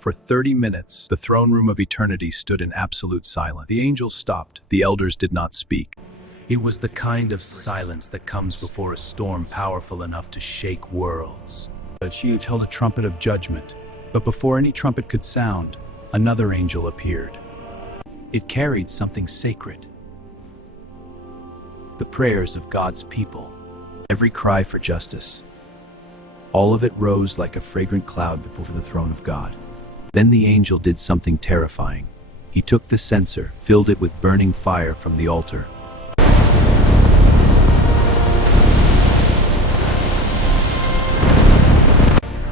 For 30 minutes, the throne room of eternity stood in absolute silence. The angels stopped. The elders did not speak. It was the kind of silence that comes before a storm powerful enough to shake worlds. She held a trumpet of judgment, but before any trumpet could sound, another angel appeared. It carried something sacred. The prayers of God's people. Every cry for justice. All of it rose like a fragrant cloud before the throne of God. Then the angel did something terrifying. He took the censer, filled it with burning fire from the altar.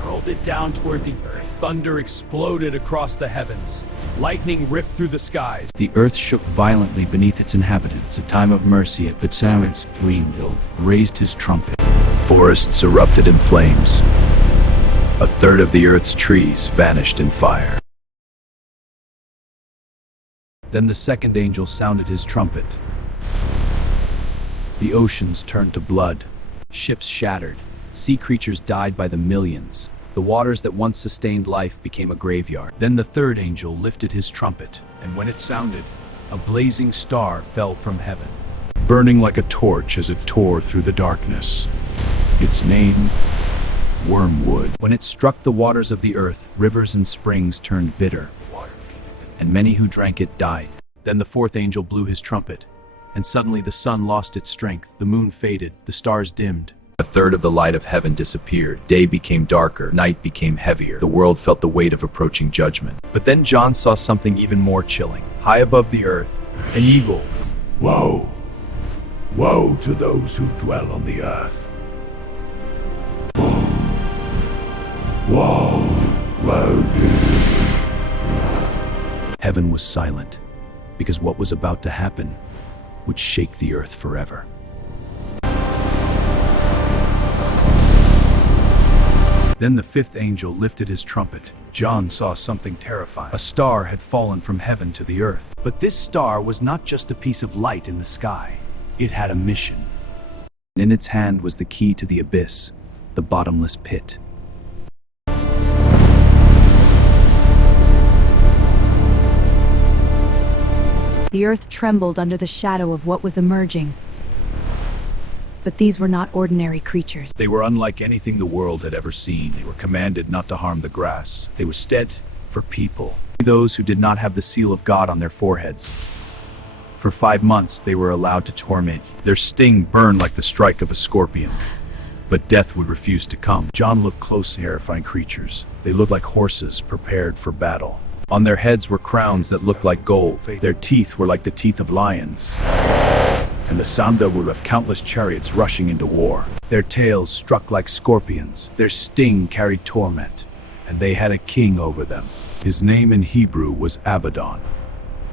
Hurled it down toward the earth. Thunder exploded across the heavens. Lightning ripped through the skies. The earth shook violently beneath its inhabitants. A time of mercy at Bethsaida. Greenville raised his trumpet. Forests erupted in flames. A third of the earth's trees vanished in fire. Then the second angel sounded his trumpet. The oceans turned to blood. Ships shattered. Sea creatures died by the millions. The waters that once sustained life became a graveyard. Then the third angel lifted his trumpet, and when it sounded, a blazing star fell from heaven, burning like a torch as it tore through the darkness. Its name, Wormwood. When it struck the waters of the earth, rivers and springs turned bitter, and many who drank it died. Then the fourth angel blew his trumpet, and suddenly the sun lost its strength, the moon faded, the stars dimmed. A third of the light of heaven disappeared. Day became darker, night became heavier. The world felt the weight of approaching judgment. But then John saw something even more chilling. High above the earth, an eagle. Woe! Woe to those who dwell on the earth. Woe! Woe to... Heaven was silent, because what was about to happen would shake the earth forever. Then the fifth angel lifted his trumpet. John saw something terrifying. A star had fallen from heaven to the earth. But this star was not just a piece of light in the sky. It had a mission. And in its hand was the key to the abyss, the bottomless pit. The earth trembled under the shadow of what was emerging. But these were not ordinary creatures. They were unlike anything the world had ever seen. They were commanded not to harm the grass. They were stead for people, those who did not have the seal of God on their foreheads. For 5 months they were allowed to torment. Their sting burned like the strike of a scorpion, but death would refuse to come. John looked close to terrifying creatures. They looked like horses prepared for battle. On their heads were crowns that looked like gold. Their teeth were like the teeth of lions, and the sound would of countless chariots rushing into war. Their tails struck like scorpions. Their sting carried torment, and they had a king over them. His name in Hebrew was Abaddon,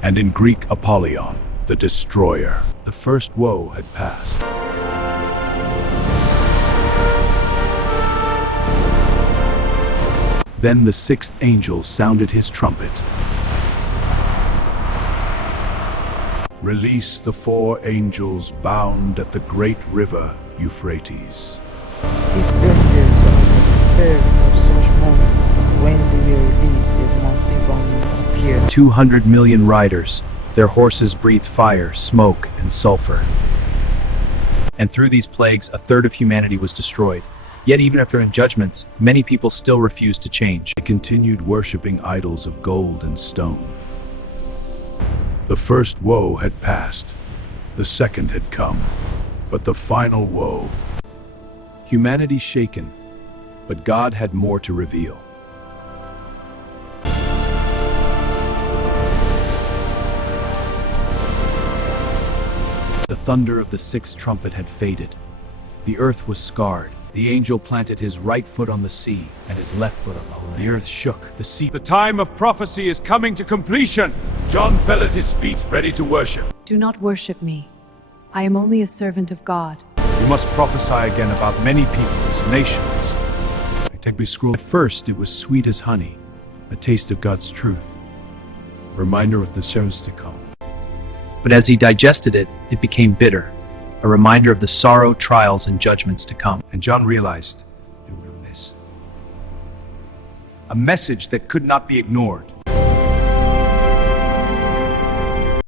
and in Greek Apollyon, the destroyer. The first woe had passed. Then the sixth angel sounded his trumpet. Release the 4 angels bound at the great river Euphrates. These angels are prepared for such moment when they will release a massive army appear. 200 million riders. Their horses breathe fire, smoke, and sulfur. And through these plagues, a third of humanity was destroyed. Yet even after in judgments, many people still refused to change. They continued worshipping idols of gold and stone. The first woe had passed. The second had come. But the final woe. Humanity shaken, but God had more to reveal. The thunder of the sixth trumpet had faded. The earth was scarred. The angel planted his right foot on the sea and his left foot on the land. The earth shook. The sea. The time of prophecy is coming to completion. John fell at his feet, ready to worship. Do not worship me. I am only a servant of God. You must prophesy again about many peoples, nations. At first, it was sweet as honey, a taste of God's truth, a reminder of the shows to come. But as he digested it, it became bitter, a reminder of the sorrow, trials, and judgments to come. And John realized they will miss. a message that could not be ignored.